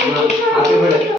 그러면 아.